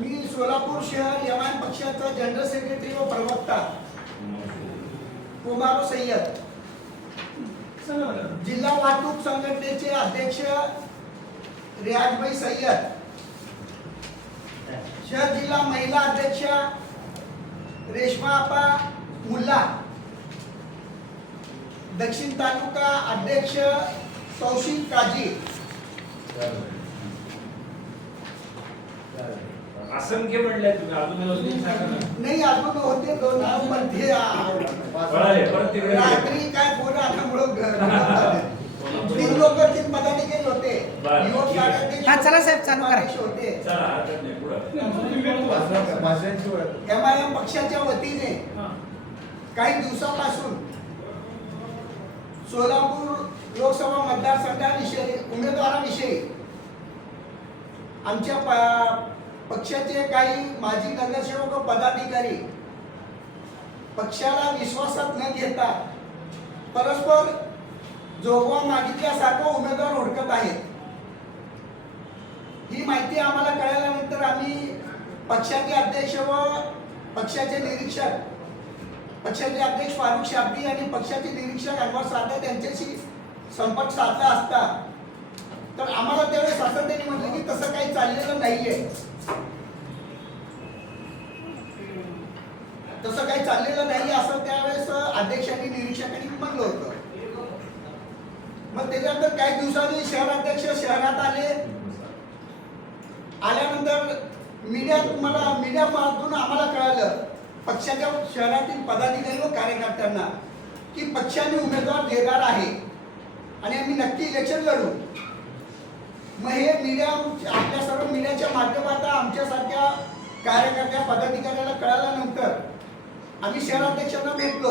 मी सोलापूर शहर आय पक्षाचा general secretary व प्रवक्ता. कुमारो सय्यद. जिल्हा वाहतूक संघटनेचे अध्यक्ष रियाजभाई सय्यद. शहर जिल्हा महिला अध्यक्ष रेश्मा आपा मुल्ला. दक्षिण तालुका अध्यक्ष तौशिक काजी. असंख्य म्हणले तुम्ही. अजून दोन तीन सांगा ना. नाही अजून होते दोन. नाव पण ते आ- कळाले, परत तिकडे गेले. रात्री काय आल्यामुळं घ- तीन लोक तीन पदाधिकारी होते. हा, चला साहेब, चालू करा. होते. एम आय एम पक्षाच्या वतीने काही दिवसापासून सोलापूर लोकसभा मतदारसंघाविषयी उमेदवाराविषयी आमच्या पक्षाचे काही माजी नगरसेवक पदाधिकारी पक्षाला विश्वासात न घेता परस्पर जोगवा मागितल्यासारखं उमेदवार हुडकत आहेत. ही माहिती आम्हाला कळल्यानंतर आम्ही पक्षाचे अध्यक्ष व पक्षाचे निरीक्षक पक्षाचे अध्यक्ष फारुख शाब्दी आणि पक्षाचे निरीक्षक अनवर साधे त्यांच्याशी संपर्क साधला असता तर आम्हाला त्यावेळेस असं त्यांनी म्हटलं की तसं काही चाललेलं नाहीये. तसं काही चाललेलं नाही असं त्यावेळेस अध्यक्षांनी निरीक्षकांनी म्हणलं होतं. मग त्याच्यानंतर काही दिवसांनी शहराध्यक्ष शहरात आले. आल्यानंतर मीडियात मला मीडिया माध्यमातून आम्हाला कळालं पक्षाच्या शहरातील पदाधिकारी व कार्यकर्त्यांना की पक्षाने उमेदवार देणार आहे. आणि आम्ही नक्की इलेक्शन लढू. मग हे मीडिया आपल्या सर्व मीडियाच्या माध्यमातून आमच्यासारख्या कार्यकर्त्या पदाधिकाऱ्याला कळाल्यानंतर आम्ही शहराध्यक्षांना भेटलो.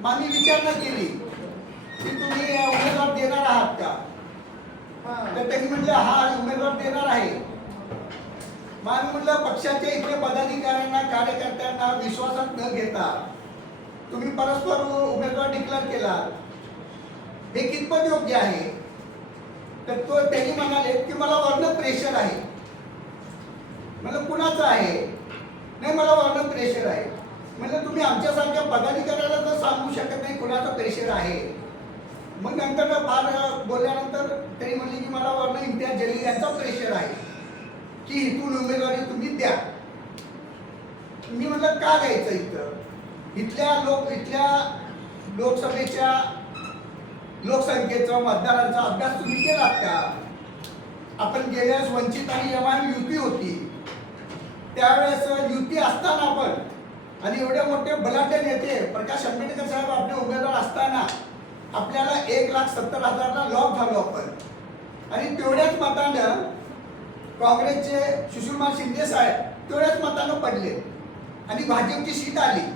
मग आम्ही विचारणा केली की तुम्ही उमेदवार देणार आहात का? तर त्यांनी म्हटलं हा उमेदवार देणार आहे. मग आम्ही म्हटलं पक्षाच्या इथल्या पदाधिकाऱ्यांना कार्यकर्त्यांना विश्वासात न घेता तुम्ही परस्पर उमेदवार डिक्लेअर केला हे कितपत योग्य आहे? तर तो त्यांनी म्हणाले की मला वर्ण प्रेशर आहे. म्हणलं कुणाचं आहे? नाही मला वर्ण प्रेशर आहे. म्हणलं तुम्ही आमच्यासारख्या पदाधिकाऱ्याला तर सांगू शकत नाही कुणाचं प्रेशर आहे. मग नंतर फार बोलल्यानंतर त्यांनी म्हणले की मला वर्ण इम्तियाज जलील यांचा प्रेशर आहे. की इथून उमेदवारी तुम्ही द्या. मी म्हटलं का द्यायचं इथं? इथल्या लोक इथल्या लोकसभेच्या लोकसंख्येचा मतदारांचा अभ्यास तुम्ही केलात का? आपण गेल्यास वंचित आणि यमान युती होती. त्यावेळेस युती असताना आपण आणि एवढे मोठे बलाढ्य नेते प्रकाश आंबेडकर साहेब आपले उमेदवार असताना आपल्याला एक लाख सत्तर हजारला लॉक झालो आपण. आणि तेवढ्याच मतानं काँग्रेसचे सुशीलकुमार शिंदे साहेब तेवढ्याच मतानं पडले. आणि भाजपची सीट आली.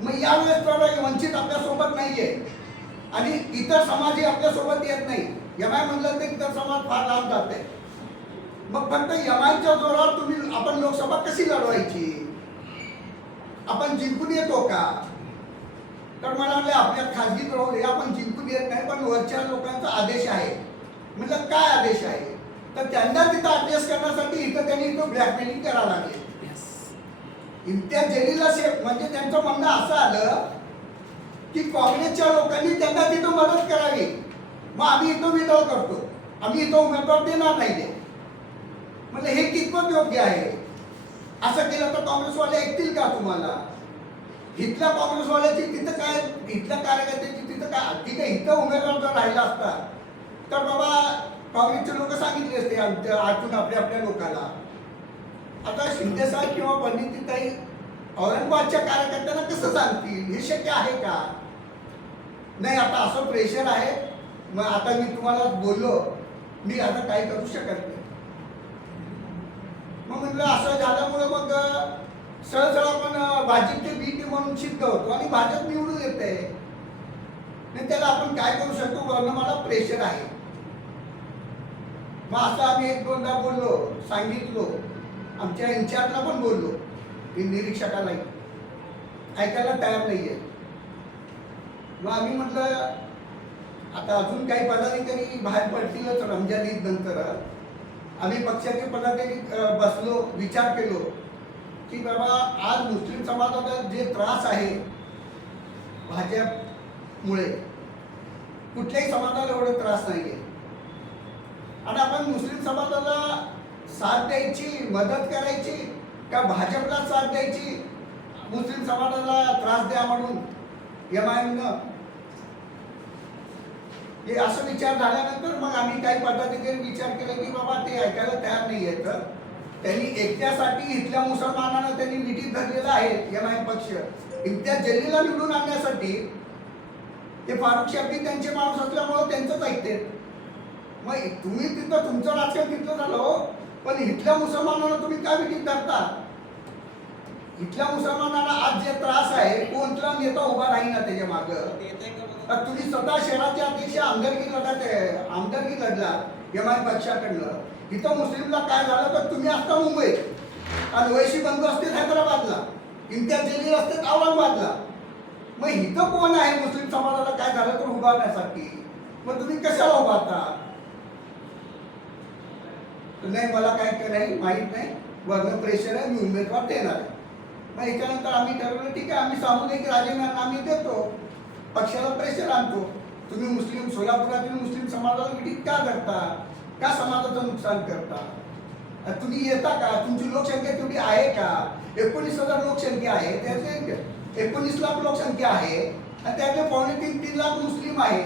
मग यावेळेस तर वंचित आपल्यासोबत नाहीये. आणि इतर समाजही आपल्यासोबत येत नाही. यमाय म्हणलं तर इतर समाज फार लांब जाते. मग फक्त यमायच्या जोरावर तुम्ही आपण लोकसभा कशी लढवायची? आपण जिंकून येतो का? तर मला म्हणले आपल्यात खाजगी प्रभाव आपण जिंकून येत नाही पण वरच्या लोकांचा आदेश आहे. म्हटलं काय आदेश आहे? तर त्यांना तिथं अभ्यास करण्यासाठी इथं त्यांनी इथं ब्लॅकमेलिंग करावं लागेल. इम्तियाज जलील असे म्हणजे त्यांचं म्हणणं असं आलं की काँग्रेसच्या लोकांनी त्यांना तिथं मदत करावी. मग आम्ही इथं विड्रॉ करतो. आम्ही इथं उमेदवार देणार नाही ते. म्हणजे हे कितपत योग्य आहे? असं केलं तर काँग्रेसवाले ऐकतील का तुम्हाला? इथल्या काँग्रेसवाल्याची तिथं काय इथल्या कार्यकर्त्याची तिथं काय तिथे इथं उमेदवार जर राहिला असता तर बाबा काँग्रेसचे लोक सांगितले असते आमच्या आतून आपल्या आपल्या लोकांना. आता शिंदे साहेब किंवा पंडितीताई औरंगाबादच्या कार्यकर्त्यांना कसं सांगतील? हे शक्य आहे का? नाही आता असं प्रेशर आहे. मग आता मी तुम्हाला बोललो मी आता काही करू शकत नाही. मग म्हणलं असं झाल्यामुळे मग सरळ आपण भाजपचे बी टी म्हणून सिद्ध होतो आणि भाजप निवडून येते नाही त्याला आपण काय करू शकतो वरनं मला प्रेशर आहे. मग असं आम्ही एक दोनदा बोललो सांगितलो. आमच्या इन्चार्जला पण बोललो की निरीक्षकालाही ऐकायला तयार नाही आहे मग आम्ही म्हटलं आता अजून काही पदाधिकारी बाहेर पडतीलच रमजान ईद नंतर. आम्ही पक्षाचे पदाधिकारी बसलो विचार केलो की बाबा आज मुस्लिम समाजाला जे त्रास आहे भाजपमुळे कुठल्याही समाजाला एवढा त्रास नाही आहे आणि आपण मुस्लिम समाजाला साथ द्यायची मदत करायची का भाजपला साथ द्यायची? मुस्लिम समाजाला त्रास द्या म्हणून एम आय हे असं विचार झाल्यानंतर मग आम्ही काही पदाधिकारी विचार केला की बाबा ते ऐकायला तयार नाही आहेत त्यांनी एकट्यासाठी इथल्या मुसलमानांना त्यांनी मिठीत धरलेलं आहे एम आय पक्ष. इम्तियाज जलीला निवडून आणण्यासाठी ते फारुख शाबी त्यांचे माणूस असल्यामुळे त्यांचंच ऐकते. मग तुम्ही तिथं तुमचं राजकारण तिथलं झालं हो. पण इथल्या मुसलमानांना तुम्ही काय मिठीत धरता? इथल्या मुसलमानांना आज जे त्रास आहे कोणता नेता उभा राहील ना त्याच्या मागं? तुम्ही स्वतः शहराचे अध्यक्ष आमदारकी लढत आमदारकी लढला एम आय पक्षाकडनं. इथं मुस्लिमला काय झालं तर तुम्ही असता मुंबईत आणि वैशी बंधू असते हैदराबादला. इम्तियाज जलील असते औरंगाबादला. मग इथं कोण आहे? मुस्लिम समाजाला काय झालं तर उभारण्यासाठी मग तुम्ही कशाला उभारता नाही मला काय काय नाही माहीत नाही. वर्ण प्रेशर आहे मी उमेदवार देणार आहे. मग याच्यानंतर आम्ही ठरवलं ठीक आहे आम्ही सामुदायिक राजीनामा आम्ही देतो पक्षाला प्रेशर आणतो. तुम्ही मुस्लिम सोलापुरातील मुस्लिम समाजाला मिटिंग का करता? का समाजाचं नुकसान करता? तुम्ही येता का? तुमची लोकसंख्या तेवढी आहे का? एकोणीस हजार लोकसंख्या आहे त्याचे एकोणीस लाख लोकसंख्या आहे आणि त्यातले पावणे तीन तीन लाख मुस्लिम आहे.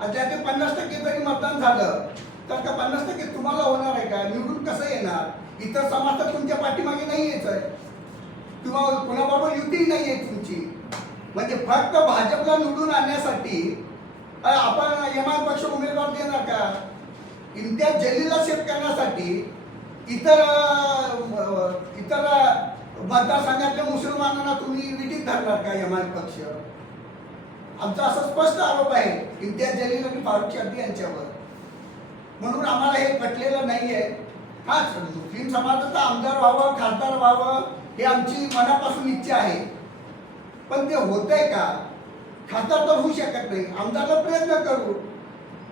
आणि त्याचे पन्नास टक्के जरी मतदान झालं तर त्या पन्नास टक्के तुम्हाला होणार आहे का? निवडून कसं येणार? इतर समाज तर तुमच्या पाठीमागे नाही येत आहे किंवा कुणाबरोबर युती नाही आहे तुमची. म्हणजे फक्त भाजपला निवडून आणण्यासाठी आपण एम आय पक्ष उमेदवार देणार का? इम्तियाज जलीला सेट करण्यासाठी इतर इतर मतदारसंघातल्या मुसलमानांना तुम्ही विटीत धरणार का एम आय पक्ष? आमचा असा स्पष्ट आरोप आहे इम्तियाज जलील आणि फारुख शाबी यांच्यावर. म्हणून आम्हाला हे पटलेलं नाही आहे हा मुस्लिम समाजाचा आमदार व्हावं खासदार व्हावं हे आमची मनापासून इच्छा आहे. पण ते होतंय का? खासदार तर होऊ शकत नाही. आमदारला प्रयत्न करू.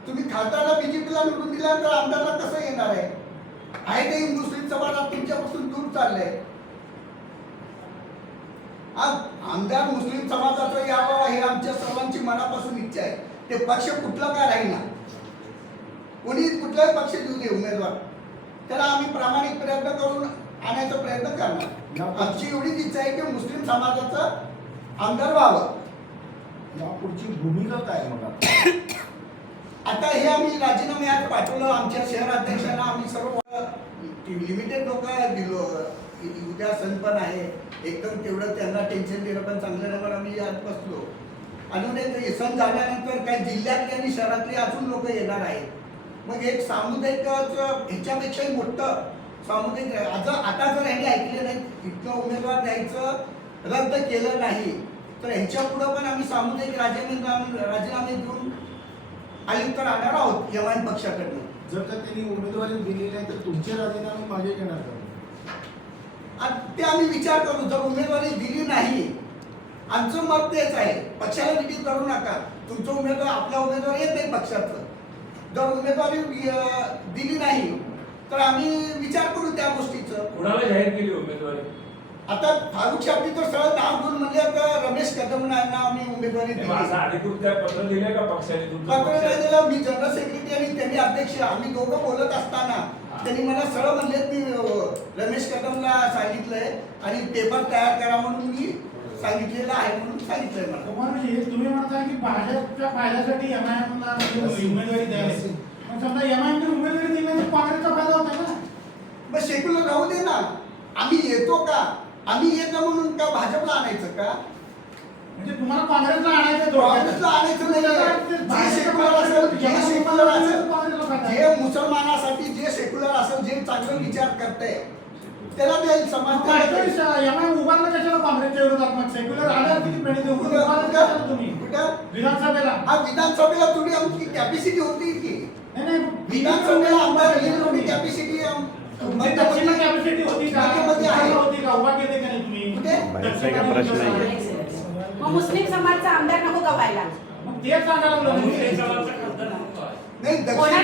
तुम्ही खासदारला बीजेपीला निवडून तर आमदारला कसं येणार आहे? आहे ते मुस्लिम समाजात तुमच्यापासून दूर चाललंय. आज आमदार मुस्लिम समाजाचं यावं हे आमच्या सर्वांची मनापासून इच्छा आहे. ते पक्ष कुठला काय राहीना कोणी कुठलाही पक्ष देऊ दे उमेदवार. त्याला आम्ही प्रामाणिक प्रयत्न करून आणायचा प्रयत्न करणार. आमची एवढीच इच्छा आहे की मुस्लिम समाजाचं आमदार व्हावं. यापुढची भूमिका काय मग आता? हे आम्ही राजीनामे आज पाठवलं आमच्या शहर अध्यक्षांना आम्ही सर्व लिमिटेड लोक दिलो. उद्या सण पण आहे. एकदम तेवढं त्यांना टेन्शन दिलं पण चांगलं नंबर आम्ही आज बसलो. अजून एक सण झाल्यानंतर काही जिल्ह्यातली आणि शहरातली अजून लोक येणार आहेत. मग एक सामुदायिक ह्याच्यापेक्षाही मोठं सामुदायिक आता आता जर ह्यांनी ऐकले नाही इतकं उमेदवार द्यायचं रद्द केलं नाही तर ह्याच्या पुढं पण आम्ही सामुदायिक राजीनामे राजीनामे देऊन आयुक्त राहणार आहोत आय पक्षाकडनं. जर का त्यांनी उमेदवारी दिली नाही तर तुमचे राजीनामे मागे घेणार का? ते आम्ही विचार करू जर उमेदवारी दिली नाही आमचं मत तेच आहे पक्षाला विधी करू नका. तुमचं उमेदवार आपला उमेदवार येत नाही पक्षाचं जर उमेदवारी दिली नाही तर आम्ही विचार करू त्या गोष्टीचं. कुणाला जाहीर केली उमेदवारी? आता फारुख शाबी तर सरळ नाव घेऊन म्हणजे आता रमेश कदम यांना आम्ही उमेदवारी दिली. अधिकृत त्या पत्र दिले का पक्षाने तुमचं पत्र नाही दिलं. मी जनरल सेक्रेटरी आणि त्यांनी अध्यक्ष आम्ही दोघं बोलत असताना त्यांनी मला सरळ म्हणले मी रमेश कदमला सांगितलंय आणि पेपर तयार करा म्हणून मी सांगितलेलं आहे म्हणून सांगितलंय मला. तुम्हाला म्हणजे तुम्ही म्हणता की भाजपच्या फायद्यासाठी एमआयएमला उमेदवारी द्यावी. समजा एमआयएमने उमेदवारी काँग्रेसचा फायदा होता ना. मग सेक्युलर राहू दे ना. आम्ही येतो का? आम्ही येतो म्हणून का भाजपला आणायचं का? म्हणजे तुम्हाला काँग्रेसला आणायचं काँग्रेसला आणायचं नाही. सेक्युलर असेल जे सेक्युलर असेल जे मुसलमानासाठी जे सेक्युलर असेल जे चांगलं विचार करतंय त्याला द्यायला समाज उभारलं कशाला काँग्रेसच्या विरोधात? मग सेक्युलर आल्यावर किती पेढे देऊ तुम्ही? विधानसभेला. हा विधानसभेला थोडी आमची कॅपॅसिटी होती. विधानसभेला आमदार येईल एवढी कॅपॅसिटी कॅपॅसिटी होती का? होती का? उभा केले का नाही तुम्ही? प्रश्न. मग मुस्लिम समाजचा आमदार नको गवायला. मग ते सांगायला लागलो. मुस्लिम तुम्ही. समाजाचा खासदार नव्हता. नाही तेवढी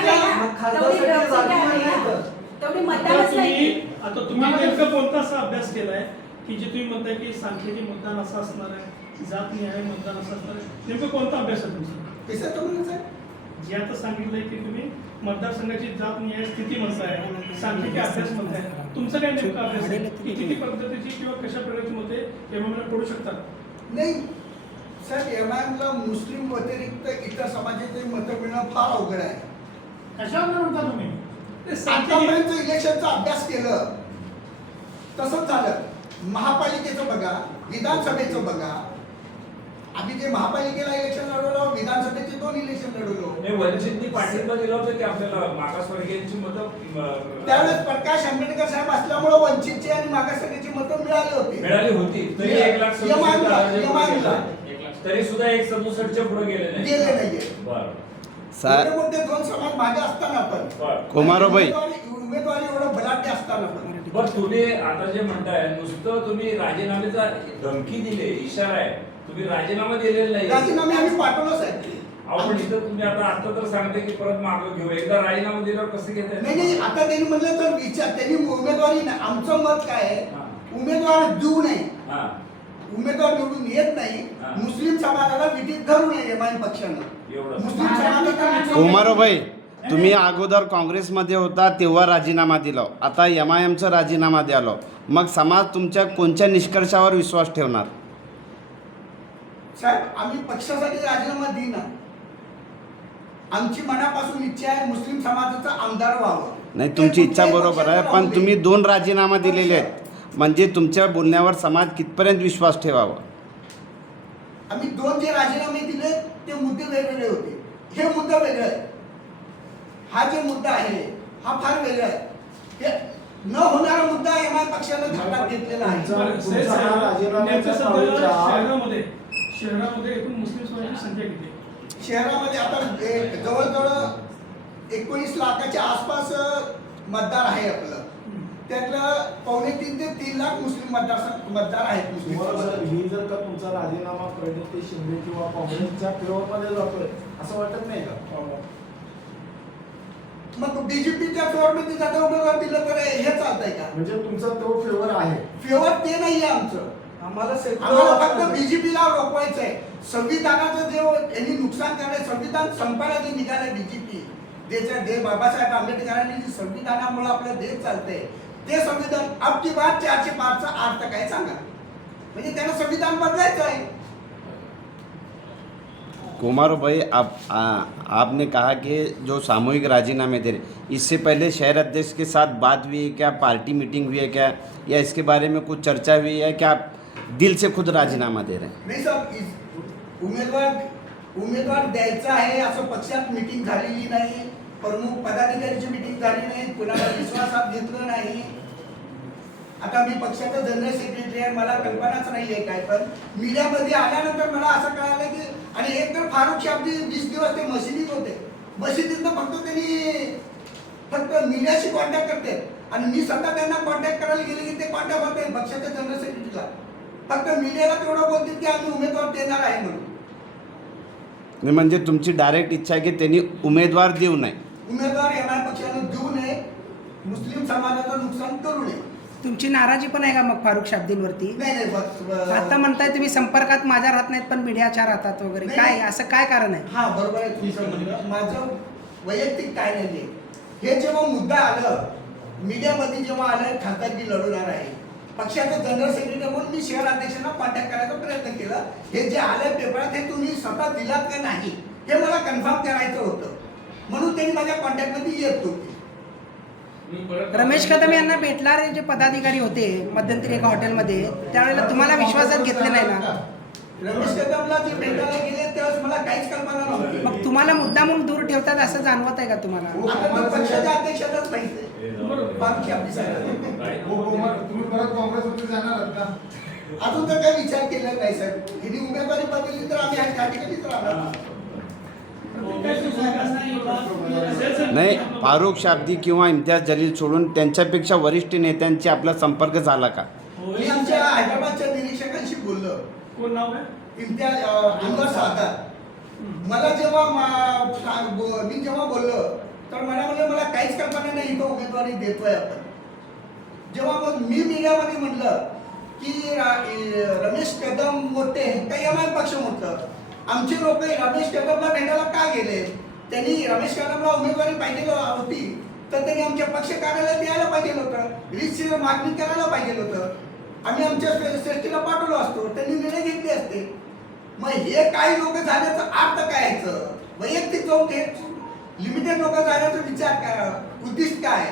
आता मतदानच तुम्ही नाही आता तुम्ही नेमकं कोणता असा अभ्यास केलाय? की जे तुम्ही म्हणताय की सांख्यिकी मतदान असं असणार आहे जात न्याय मतदान असं असणार आहे. नेमकं कोणता अभ्यास आहे तुमचा? जे आता सांगितलंय की तुम्ही मतदारसंघाची जात न्याय स्थिती म्हणताय सांख्यिकी अभ्यास म्हणताय. तुमचं काय नेमकं अभ्यास आहे? की किती पद्धतीची किंवा कशा प्रकारची मते एवढ्या पडू शकतात? नाही. सर एम ला मुस्लिम व्यतिरिक्त इतर समाजाचे मतं मिळणं फार अवघड आहे. कशावर म्हणता तुम्ही? आतापर्यंत इलेक्शनचा अभ्यास केलं. तसंच झालं. महापालिकेचं बघा विधानसभेचं बघा आम्ही जे महापालिकेला इलेक्शन लढवलं विधानसभेचे दोन इलेक्शन लढवलो. नाही, वंचितनी पाठिंबा दिला होता की आपल्याला मागासवर्गीयांची मतं त्यावेळेस प्रकाश आंबेडकर साहेब असल्यामुळे वंचितची आणि मागासवर्गीयची मतं मिळाली होती. मिळाली होती. तरी एक लाख सदुसष्ट यमानला- हजाराच्या पुढे यमानला. गेले. तरी सुद्धा एक सदुसष्टच्या पुढे गेले नाही. गेले नाहीये. बरं. सा एवढे मोठे दोन समाज मागे असताना पण. बरं. कुमारोबाई. उमेदवारी उमेदवारी एवढं बलाढ्य असताना पण. बरं तुम्ही आता जे म्हणताय नुसतं तुम्ही राजीनाम्याचा धमकी दिले इशारा आहे. तुम्ही राजीनामा दिलेला नाही. राजीनामे आम्ही पाठवलंच आहे. अहो पण इथं तुम्ही आता आता तर सांगते की परत मागं घेऊ. एकदा राजीनामा दिल्यावर कसं नाही नाही आता त्यांनी म्हणलं तर विचार त्यांनी उमेदवारी नाही. आमचं मत काय आहे? हा. उमेदवार देऊ नये. हा. उमेदवार निवडून येत नाही. मुस्लिम समाजाला विटीत धरू नये एमआय पक्षानं. एवढं. मुस्लिम तुम्ही अगोदर काँग्रेसमध्ये होता तेव्हा राजीनामा दिला. आता एम आय एमचा राजीनामा द्यालो. मग समाज तुमच्या कोणत्या निष्कर्षावर विश्वास ठेवणार? साहेब आम्ही पक्षासाठी राजीनामा देईना आमची मनापासून इच्छा आहे मुस्लिम समाजाचा आमदार व्हावं. नाही तुमची इच्छा बरोबर आहे पण तुम्ही दे. दोन राजीनामा दिलेले आहेत. म्हणजे तुमच्या बोलण्यावर समाज कितपर्यंत विश्वास ठेवावा? आम्ही दोन जे राजीनामे दिले ते मुद्दे वेगवेगळे होते. हे मुद्दा वेगळा आहे. हा जे मुद्दा आहे हा फार वेगळा आहे. हे न होणारा मुद्दा एम आय पक्षानं हातात घेतलेला आहे. शहरामध्ये शहरामध्ये एकूण मुस्लिम समाजाची संख्या किती आहे? शहरामध्ये आता एक- जवळजवळ एकोणीस लाखाच्या आसपास अ, मतदार आहे आपलं. त्यातलं पावणे तीन ते तीन लाख मुस्लिम मतदार मतदार आहेत मुस्लिम तुम्हाला समाजात. जर ही जर का तुमचा राजीनामा प्रणित ते शिंदे किंवा काँग्रेसच्या फेवरमध्ये जातोय असं वाटत नाही का? मग बीजेपीच्या फेवरमध्ये जाता उमेदवार दिलं तर हे चालतंय का? म्हणजे तुमचा तो फेवर आहे. फेवर ते नाहीये आमचं. आम्हाला आम्हाला फक्त सेक्युलर बीजेपीला रोखवायचंय. संविधानाचं जे यांनी नुकसान करणे संविधान संपायला जे निघालं बीजेपी देशात दे बाबासाहेब आंबेडकरांनी जे संविधानामुळे आपलं देश चालतंय ते संविधान अब की बात चारशे पाचचा अर्थ काय सांगा. म्हणजे त्यांना संविधान बदलायचं आहे कुमार भाई आप आ, आपने कहा कि जो सामूहिक राजीनामे दे रहे इससे पहले शहर अध्यक्ष के साथ बात हुई है क्या? पार्टी मीटिंग हुई है क्या? या इसके बारे में कुछ चर्चा हुई है क्या? आप दिल से खुद राजीनामा दे रहे हैं। नाही सर इस- उमेदवार उमेदवार द्यायचा आहे असं पक्षात मीटिंग झालेली नाही. प्रमुख पदाधिकारीची मीटिंग झाली नाही. कुणाला विश्वासात घेतलं नाही. आता मी पक्षाचा जनरल सेक्रेटरी आहे मला कल्पनाच नाही आहे काय पण मीडियामध्ये आल्यानंतर मला असं कळालं की आणि एक तर फारुख शाब्दी वीस दिवस ते मशिदीत होते. मशिदीतनं फक्त त्यांनी फक्त मीडियाशी कॉन्टॅक्ट करते. आणि मी स्वतः त्यांना कॉन्टॅक्ट करायला गेले की ते कॉन्टॅक्ट होते पक्षाच्या जनरल सेक्रेटरीला फक्त मीडियाला तेवढं बोलतील की आम्ही उमेदवार देणार आहे म्हणून. नाही म्हणजे तुमची डायरेक्ट इच्छा आहे की त्यांनी उमेदवार देऊ नये. उमेदवार आय पक्षानं देऊ नये. मुस्लिम समाजाचं नुकसान करू नये. तुमची नाराजी पण आहे का मग फारुख शाब्दींवरती? नाही नाही बस- आता म्हणताय तुम्ही संपर्कात माझ्या राहत नाहीत पण मीडियाच्या राहतात वगैरे. नाही. काय असं काय कारण आहे? हा बरोबर आहे तुमचं म्हणणं माझं वैयक्तिक काय नाहीये. हे जेव्हा मुद्दा आलं मीडियामध्ये जेव्हा आलं खासदारकी लढवणार आहे. पक्षाचं जनरल सेक्रेटरी म्हणून मी शहर अध्यक्षांना कॉन्टॅक्ट करायचा प्रयत्न केला. हे जे आलं पेपरात हे तुम्ही स्वतः दिलात का नाही हे मला कन्फर्म करायचं होतं. म्हणून त्यांनी माझ्या कॉन्टॅक्टमध्ये येत होते. रमेश कदम यांना भेटणारे जे पदाधिकारी होते मध्यंतरी एका हॉटेलमध्ये त्यावेळेला तुम्हाला विश्वासात घेतले नाही ना? रमेश कदमला जे भेटायला गेले त्यावेळेस मला काहीच कल्पना नव्हती. मग तुम्हाला मुद्दामून दूर ठेवतात असं जाणवत आहे का तुम्हाला? आता पक्षाच्या हे. बाकी आपली साहेब? हो, तुम्ही परत काँग्रेसमध्ये जाणार आहात का? अजून तर काही विचार केला नाही साहेब हिने उमेदवारी बदलली तर आम्ही ह्या ठिकाणीच राहणार. नाही फारुख शाब्दी किंवा इम्तियाज जलील सोडून त्यांच्यापेक्षा वरिष्ठ नेत्यांची आपला संपर्क झाला का? मी आमच्या बोललो कोण नाव आहे इम्तियाज अं, अनवर सागर मला जेव्हा मा- सा- बो- मी जेव्हा बोललो तर मला म्हणलं मला काहीच कल्पना नाही इथं उमेदवारी देतोय आपण. जेव्हा मग मी मीडियामध्ये म्हणलं की रा- रमेश कदम मोठे काही एम पक्ष मोठं. आमचे लोक रमेश कदमला भेटायला का गेले? त्यांनी रमेश कदमला उमेदवारी पाहिजे होती तर त्यांनी आमच्या पक्ष कार्यालयात यायला पाहिजे होतं रितशीर मागणी करायला पाहिजे होतं. आम्ही आमच्या श्रे- श्रेष्ठीला पाठवलो असतो. त्यांनी निर्णय घेतले असते. मग हे काही लोक झाल्याचं अर्थ काय वैयक्तिक जाऊन हे लिमिटेड लोक झाल्याचा विचार काय उद्दिष्ट काय?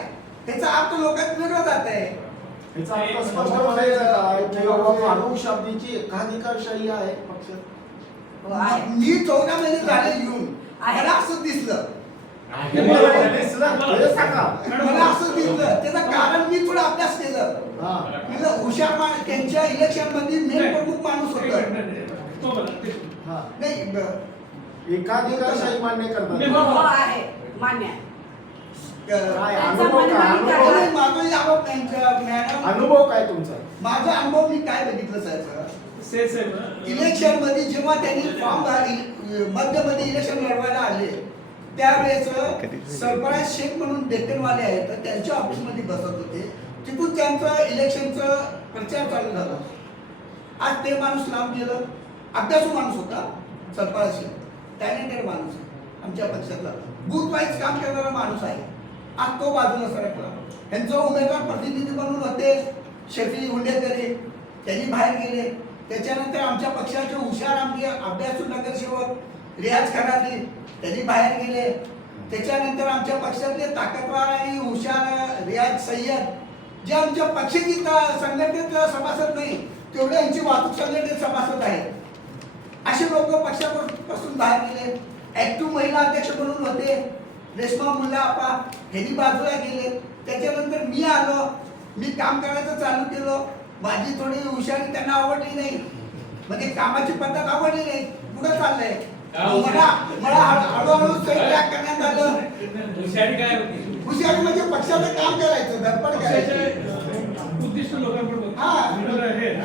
त्याचा अर्थ लोकांत वेगळं जात आहे. याचा अर्थ स्पष्टपणे आहे. की बाबा एकाधिकारशाही आहे पक्षात मी चौदा महिने झाले येऊन आहे. मला असं दिसलं तुम्हाला दिसलं? हे सांगा मला असं दिसलं त्याचं कारण मी थोडा अभ्यास केलं हा हुशार त्यांच्या इलेक्शनमध्ये मेन प्रमुख माणूस होत नाही एकाधिकारशाही मान्य करतात मान्य अनुभव काय तुमचा माझा अनुभव मी काय बघितलं साहेब से- इलेक्शनमध्ये जेव्हा त्यांनी फॉर्म मध्यमध्ये इलेक्शन लढवायला आले त्यावेळेस सरफराज शेख म्हणून डेक्कनवाले आहेत तर त्यांच्या ऑफिसमध्ये बसत होते. तिथून त्यांचं इलेक्शनचं प्रचार चालू झाला. आज ते माणूस लांब गेलं. अभ्यासू माणूस होता सरफराज शेख. टॅलेंटेड माणूस. आमच्या पक्षातला. बूथ वाईज काम करणारा माणूस आहे. आज तो बाजूला सरकला त्यांचं उमेदवार प्रतिनिधी म्हणून होते शफी हुंडेकरे. त्यांनी बाहेर गेले. त्याच्यानंतर आमच्या पक्षाचे हुशार आमचे अभ्यासू नगरसेवक रियाज खराती त्यांनी बाहेर गेले. त्याच्यानंतर आमच्या पक्षातले ताकदवार आणि हुशार रियाज सय्यद जे आमच्या पक्षाची संघटनेत सभासद नाही तेवढे यांची वाहतूक संघटनेत सभासद आहेत असे लोक पक्षापासून बाहेर गेले. ऍक्टिव्ह महिला अध्यक्ष म्हणून होते. रेश्मा मुल्ला आपा ह्यांनी बाजूला गेले. त्याच्यानंतर मी आलो. मी काम करायचं चालू केलं. माझी थोडी हुशारी त्यांना आवडली नाही. म्हणजे कामाची पद्धत आवडली नाही. पुढे चाललंय. मला मला हळू- हळूहळू सैन्याग करण्यात आलं. हुशारी काय होती? हुशारी म्हणजे पक्षाचं काम करायचं धडपड करायची. पक्षाचे उद्दिष्ट लोकांकडे हा.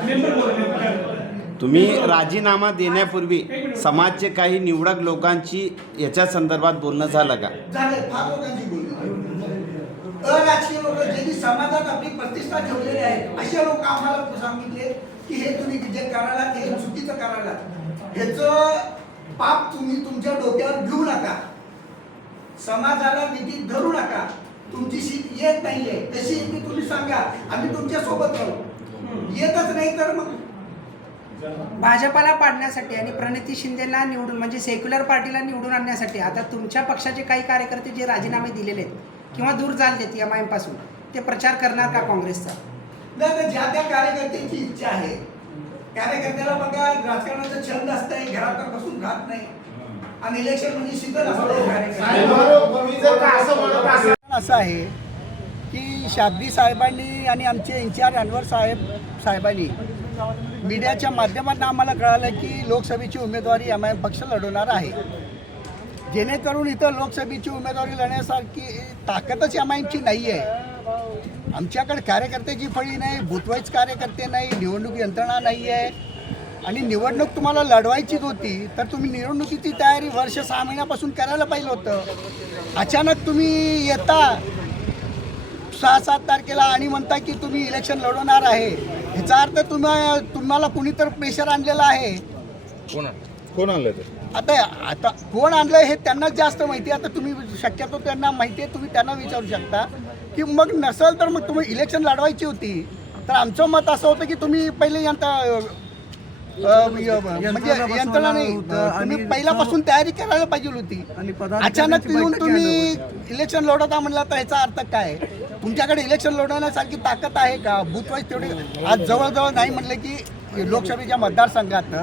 मेंबर बोला member. तुम्ही राजीनामा देण्यापूर्वी समाजचे काही निवडक लोकांची याच्या संदर्भात बोलणं झालं का? झाले फार लोकांची बोलली अराजकीय लोक ज्यांनी समाजात आपली प्रतिष्ठा ठेवलेली आहे असे लोक आम्हाला सांगितले की हे तुम्ही जे करायला ते चुकीचं करायला. ह्याचं पाप तुम्ही तुमच्या डोक्यावर घेऊ नका. समाजाला भीती धरू नका. तुमची सीट येत नाहीये. कशी येते तुम्ही सांगा आम्ही तुमच्यासोबत राहू. येतच नाही तर मग? भाजपाला पाडण्यासाठी आणि प्रणिती शिंदेला निवडून म्हणजे सेक्युलर पार्टीला निवडून आणण्यासाठी आता तुमच्या पक्षाचे काही कार्यकर्ते जे राजीनामे दिलेले आहेत किंवा दूर झालेत एम आयपासून ते प्रचार करणार का काँग्रेसचा? नाही ज्या त्या कार्यकर्त्यांची इच्छा आहे कार्यकर्त्याला बघा राजकारणाचा छंद असतंय घरात तर बसून राहत नाही. आणि इलेक्शन म्हणजे शीतल असतं असं आहे की शाब्दी साहेबांनी आणि आमचे इन्चार्ज अनवर साहेब साहेबांनी मीडियाच्या माध्यमातून आम्हाला कळालं की लोकसभेची उमेदवारी एम आय एम पक्ष लढवणार आहे. जेणेकरून इथं लोकसभेची उमेदवारी लढण्यासारखी ताकदच एम आय एमची नाही आहे आमच्याकडे कार्यकर्त्याची फळी नाही बुथवाईज कार्यकर्ते नाही निवडणूक यंत्रणा नाही आहे आणि निवडणूक तुम्हाला लढवायचीच होती तर तुम्ही निवडणुकीची तयारी वर्ष सहा महिन्यापासून करायला पाहिजे होतं. अचानक तुम्ही येता सहा सात तारखेला आणि म्हणता की तुम्ही इलेक्शन लढवणार आहे. ह्याचा अर्थ तुम्हा तुम्हाला कुणीतर प्रेशर आणलेलं आहे. कोण आणलं? ते? आता आता कोण आणलं हे त्यांनाच जास्त माहिती आहे. आता तुम्ही शक्यतो त्यांना माहिती आहे तुम्ही त्यांना विचारू शकता. की मग नसेल तर मग तुम्ही इलेक्शन लढवायची होती. तर आमचं मत असं होतं की तुम्ही पहिले यंत्रणा म्हणजे यंत्रणा नाही तुम्ही पहिल्यापासून तयारी करायला पाहिजे होती. अचानक येऊन तुम्ही इलेक्शन लढवता म्हणला तर ह्याचा अर्थ काय? तुमच्याकडे इलेक्शन लढवण्यासारखी ताकद आहे का? बुथवाईज तेवढे आज जवळजवळ नाही म्हणलं की लोकसभेच्या मतदारसंघात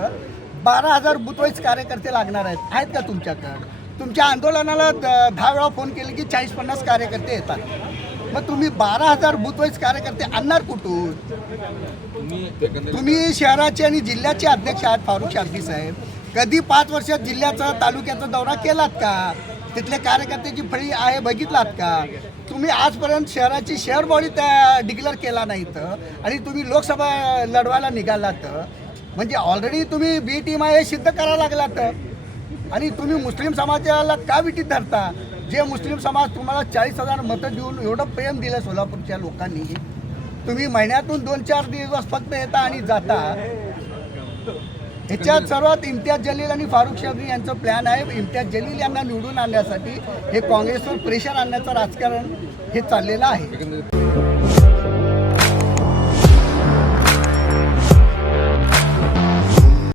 बारा हजार बुथवाईज कार्यकर्ते लागणार आहेत. आहेत का तुमच्याकडं? तुमच्या आंदोलनाला दहा वेळा फोन केले की चाळीस पन्नास कार्यकर्ते येतात. मग तुम्ही बारा हजार बुथवाईज कार्यकर्ते आणणार कुठून? तुम्ही शहराचे आणि जिल्ह्याचे अध्यक्ष आहात फारुख शाब्दी साहेब. कधी पाच वर्षात जिल्ह्याचा तालुक्याचा दौरा केलात का? तिथल्या कार्यकर्त्याची फळी आहे बघितलात का? तुम्ही आजपर्यंत शहराची शहर बॉडी त्या डिक्लेअर केला नाही तर आणि तुम्ही लोकसभा लढवायला निघालात. म्हणजे ऑलरेडी तुम्ही बी टीम आहे सिद्ध करायला लागलात. आणि तुम्ही मुस्लिम समाजाला का विटीत धरता? जे मुस्लिम समाज तुम्हाला चाळीस हजार मतं देऊन एवढं प्रेम दिलं सोलापूरच्या लोकांनी तुम्ही महिन्यातून दोन चार दिवस फक्त येता आणि जाता. ह्याच्यात सर्वात इम्तियाज जलील आणि फारुख शाबी यांचं प्लॅन आहे इम्तियाज जलील यांना निवडून आणण्यासाठी हे काँग्रेसवर प्रेशर आणण्याचं राजकारण हे चाललेलं आहे.